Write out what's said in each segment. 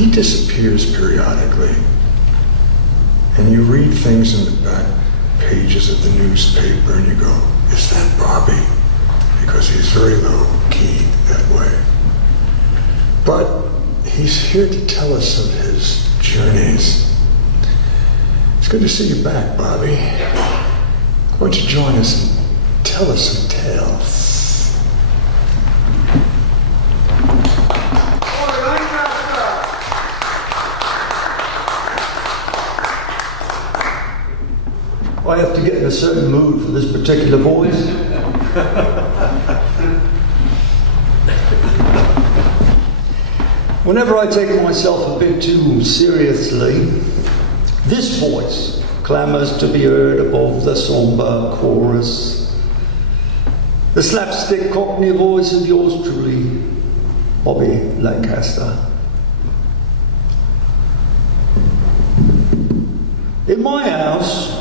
he disappears periodically. And you read things in the back pages of the newspaper and you go, is that Bobby? Because he's very low-key that way. But he's here to tell us of his journeys. It's good to see you back, Bobby. Why don't you join us and tell us some tales? I have to get in a certain mood for this particular voice. Whenever I take myself a bit too seriously, this voice clamours to be heard above the sombre chorus. The slapstick cockney voice of yours truly, Bobby Lancaster. In my house,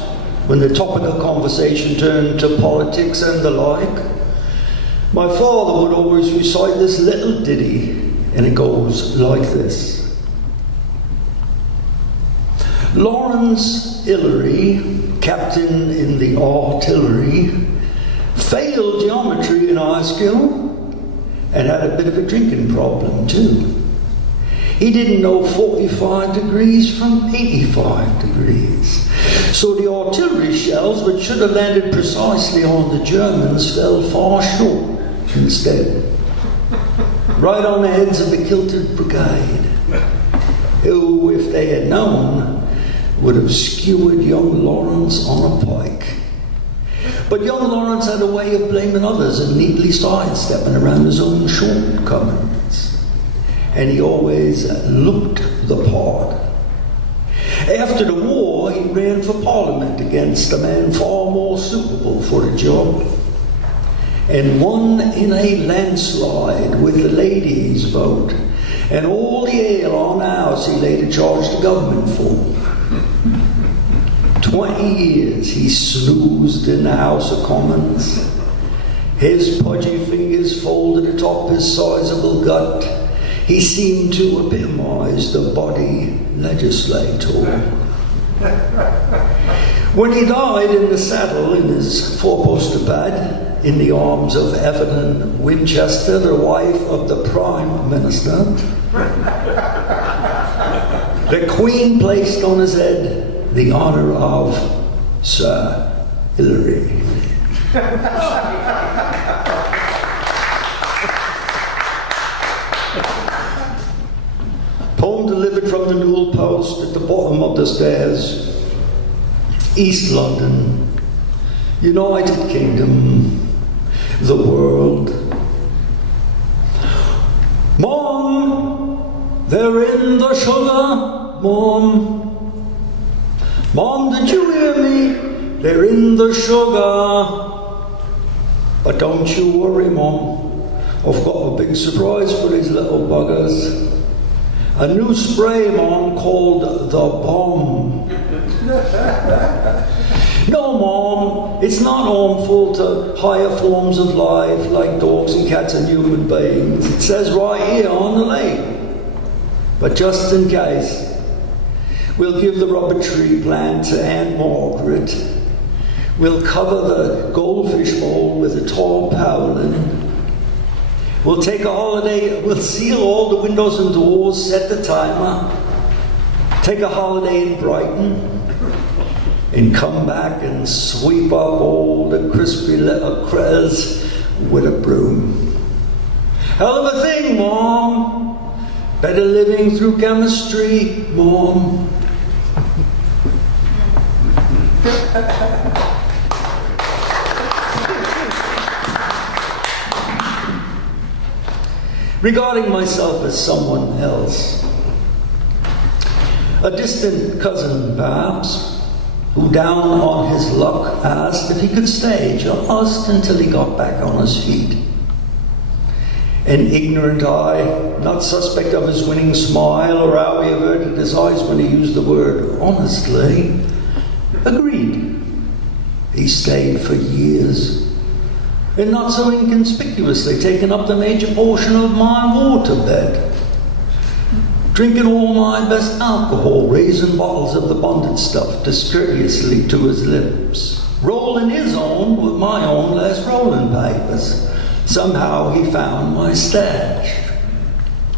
when the topic of conversation turned to politics and the like, my father would always recite this little ditty, and it goes like this. Lawrence Hillary, captain in the artillery, failed geometry in high school and had a bit of a drinking problem too. He didn't know 45 degrees from 85 degrees. So the artillery shells, which should have landed precisely on the Germans, fell far short instead. Right on the heads of the kilted brigade, who, if they had known, would have skewered young Lawrence on a pike. But young Lawrence had a way of blaming others and neatly sidestepping around his own shortcomings. And he always looked the part. After the war, he ran for Parliament against a man far more suitable for the job, and won in a landslide with the ladies' vote, and all the ale on the house he later charged the government for. 20 years he snoozed in the House of Commons, his pudgy fingers folded atop his sizable gut. He seemed to epitomize the body legislator. When he died in the saddle in his four-poster bed, in the arms of Evelyn Winchester, the wife of the Prime Minister, the Queen placed on his head the honor of Sir Hillary. Poem delivered from the Newell Post at the bottom of the stairs. East London, United Kingdom, the world. Mom, they're in the sugar, Mom. Mom, did you hear me? They're in the sugar. But don't you worry, Mom. I've got a big surprise for these little buggers. A new spray, Mom, called the bomb. No, Mom, it's not harmful to higher forms of life like dogs and cats and human beings. It says right here on the label. But just in case, we'll give the rubber tree plant to Aunt Margaret. We'll cover the goldfish bowl with a tarpaulin. We'll take a holiday, we'll seal all the windows and doors, set the timer, take a holiday in Brighton, and come back and sweep up all the crispy little critters with a broom. Hell of a thing, Mom. Better living through chemistry, Mom. Regarding myself as someone else, a distant cousin perhaps, who down on his luck asked if he could stay just until he got back on his feet. An ignorant eye, not suspect of his winning smile or how he averted his eyes when he used the word honestly, agreed. He stayed for years, and not so inconspicuously taken up the major portion of my waterbed. drinking all my best alcohol, raising bottles of the bonded stuff discourteously to his lips, rolling his own with my own last rolling papers. Somehow he found my stash,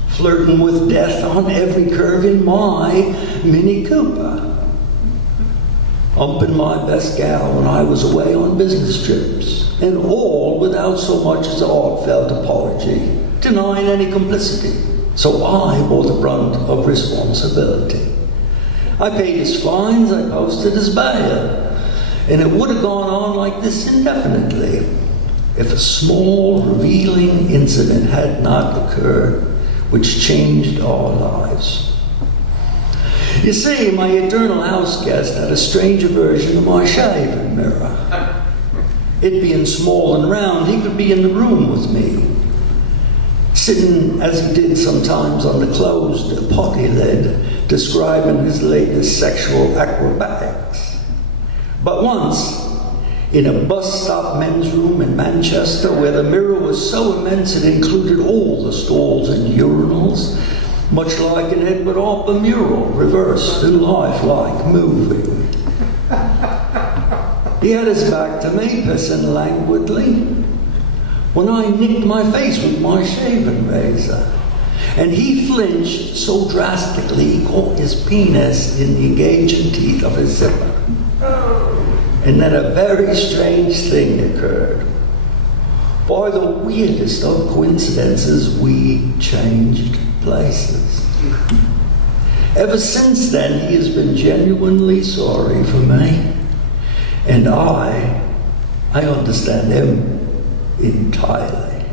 flirting with death on every curve in my Mini Cooper, humping my best gal when I was away on business trips, and all without so much as a heartfelt apology, denying any complicity. So I bore the brunt of responsibility. I paid his fines, I posted his bail, and it would have gone on like this indefinitely if a small, revealing incident had not occurred which changed our lives. You see, my eternal house guest had a strange aversion to my shaving mirror. It being small and round, he could be in the room with me, sitting as he did sometimes on the closed potty lid, describing his latest sexual acrobatics. But once, in a bus stop men's room in Manchester, where the mirror was so immense it included all the stalls and urinals, much like an Edward Hopper mural, reversed and lifelike, moving. He had his back to me, pissing languidly, when I nicked my face with my shaving razor. And he flinched so drastically he caught his penis in the engaging teeth of his zipper. And then a very strange thing occurred. By the weirdest of coincidences, we changed places. Ever since then, he has been genuinely sorry for me. And I understand him entirely.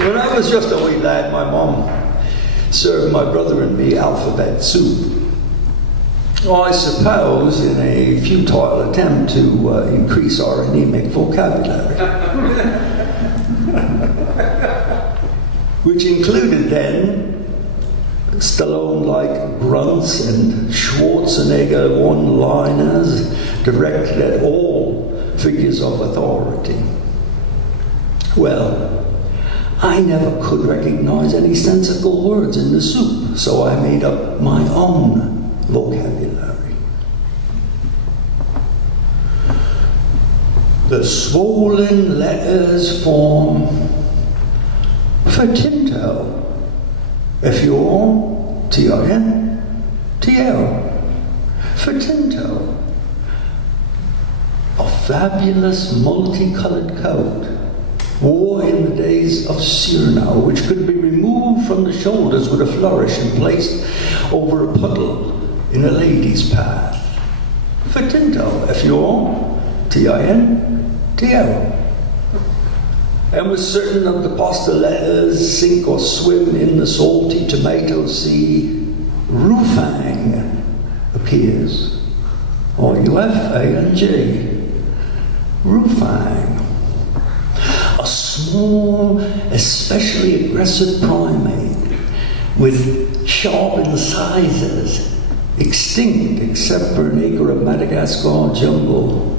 When I was just a wee lad, my mum served my brother and me alphabet soup. I suppose in a futile attempt to increase our anemic vocabulary. Which included then Stallone-like grunts and Schwarzenegger one-liners directed at all figures of authority. Well, I never could recognize any sensible words in the soup, so I made up my own vocabulary. The swollen letters form for Tinto. F-U-R-T-I-N-T-L. For Tinto. A fabulous multicolored coat, wore in the days of Cyrano, which could be removed from the shoulders with a flourish and placed over a puddle in a lady's path. For Tinto, F-U-R-T-I-N-T-O. And with certain of the pasta letters sink or swim in the salty tomato sea, Rufang appears. R-U-F-A-N-G. Rufang. A small, especially aggressive primate with sharp incisors, extinct except for an acre of Madagascar jungle,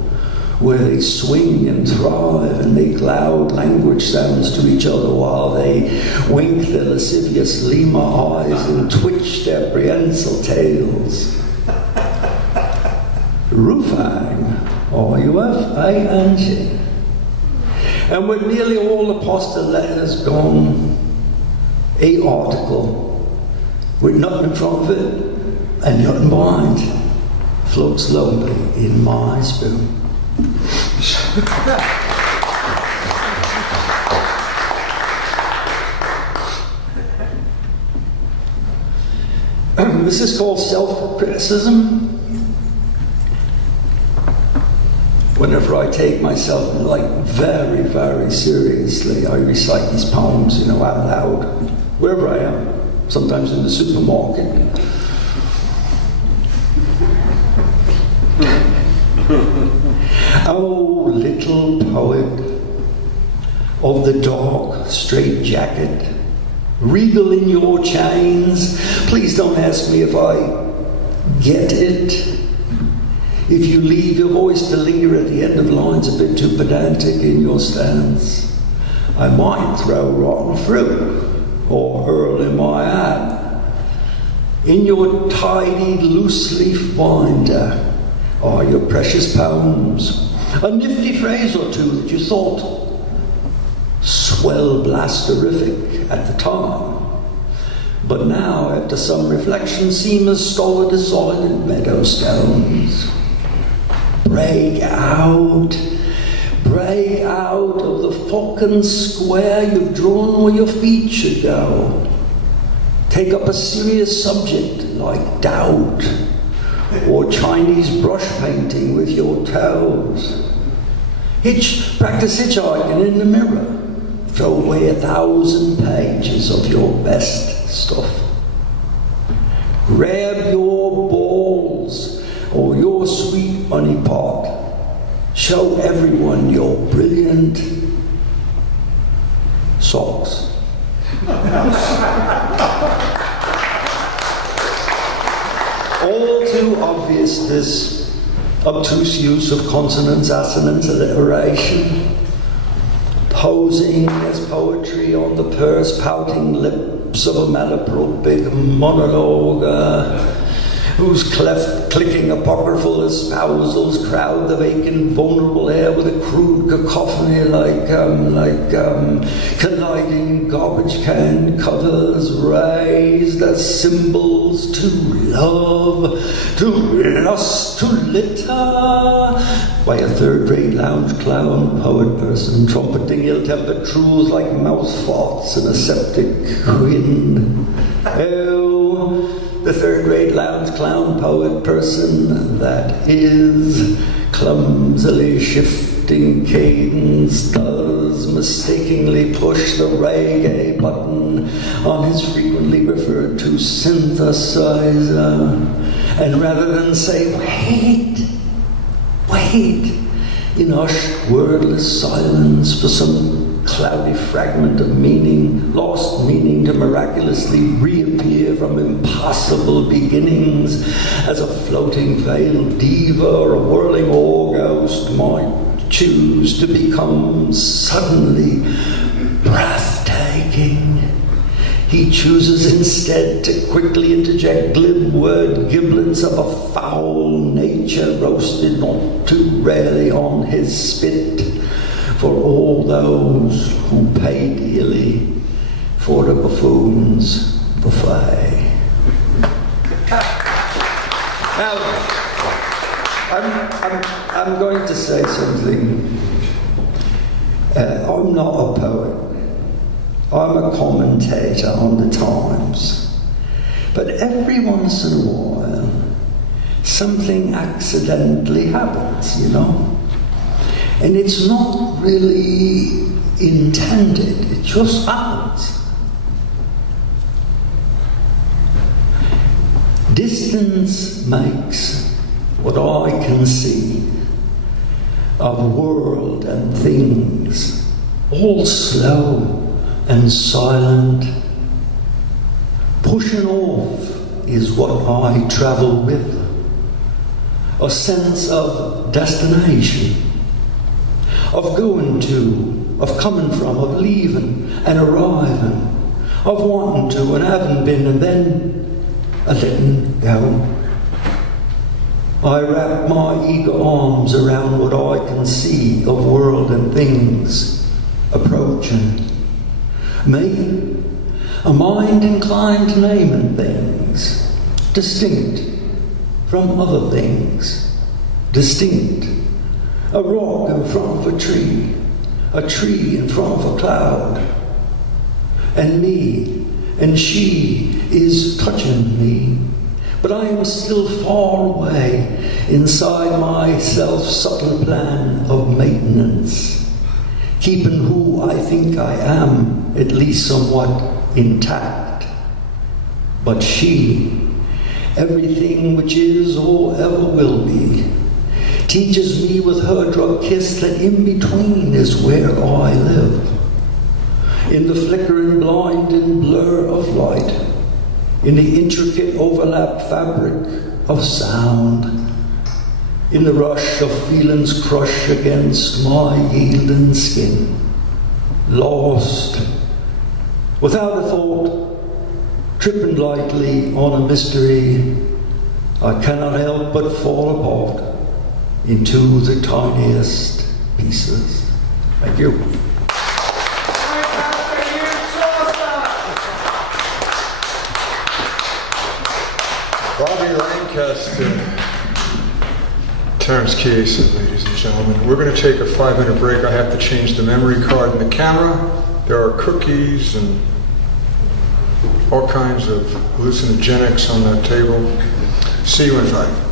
where they swing and thrive and make loud language sounds to each other while they wink their lascivious lemur eyes and twitch their prehensile tails. Rufang, R-U-F-A-N-G. And with nearly all the pasta letters gone, a article with nothing in front of it and nothing behind floats slowly in my spoon. This is called self-criticism. Whenever I take myself very, very seriously, I recite these poems, out loud, wherever I am, sometimes in the supermarket. Oh, little poet of the dark straight jacket, regal in your chains, please don't ask me if I get it. if you leave your voice to linger at the end of lines a bit too pedantic in your stance, I might throw rotten fruit or hurl in my hat. In your tidied loose-leaf binder are your precious poems, a nifty phrase or two that you thought swell blasterific at the time, but now, after some reflection, seem as stolid as silent meadow stones. Break out of the fucking square you've drawn where your feet should go. Take up a serious subject like doubt or Chinese brush painting with your toes. Practice hitchhiking in the mirror. Throw away 1,000 pages of your best stuff. Grab your balls or your sweet honey pot. Show everyone your brilliant socks. All too obvious, this obtuse use of consonants, assonance, alliteration, posing as poetry on the purse-pouting lips of a malapropic monologue, whose clicking apocryphal espousals crowd the vacant, vulnerable air with a crude cacophony like colliding garbage can covers raised as symbols to love, to lust, to litter, by a third-rate lounge clown poet person trumpeting ill-tempered truths like mouth farts in a septic wind. Oh, the third-rate lounge clown poet person that is, clumsily shifting cadence, does mistakenly push the reggae button on his frequently referred to synthesizer, and rather than say, wait, in hushed, wordless silence for some cloudy fragment of meaning, lost meaning to miraculously reappear from impossible beginnings as a floating veiled diva or a whirling ore ghost might choose to become suddenly breathtaking. He chooses instead to quickly interject glib word giblets of a foul nature roasted not too rarely on his spit, for all those who pay dearly for the buffoon's buffet. Now, I'm going to say something. I'm not a poet. I'm a commentator on the Times. But every once in a while, something accidentally happens, you know? And it's not really intended, it just happens. Distance makes what I can see of world and things all slow and silent. Pushing off is what I travel with, a sense of destination, of going to, of coming from, of leaving and arriving, of wanting to and having been and then a letting go. I wrap my eager arms around what I can see of world and things approaching. Me, a mind inclined to naming things, distinct from other things, distinct. A rock in front of a tree in front of a cloud, and me and she is touching me, but I am still far away inside my self-subtle plan of maintenance, keeping who I think I am at least somewhat intact. But she, everything which is or ever will be, teaches me with her drug kiss that in between is where I live. In the flickering blind and blur of light, in the intricate overlapped fabric of sound. in the rush of feeling's crush against my yielding skin. Lost, without a thought, tripping lightly on a mystery, I cannot help but fall apart into the tiniest pieces. Thank you. Bobby Lancaster, Terence Chiesa, ladies and gentlemen. We're going to take a 5-minute break. I have to change the memory card in the camera. There are cookies and all kinds of hallucinogenics on that table. See you in 5.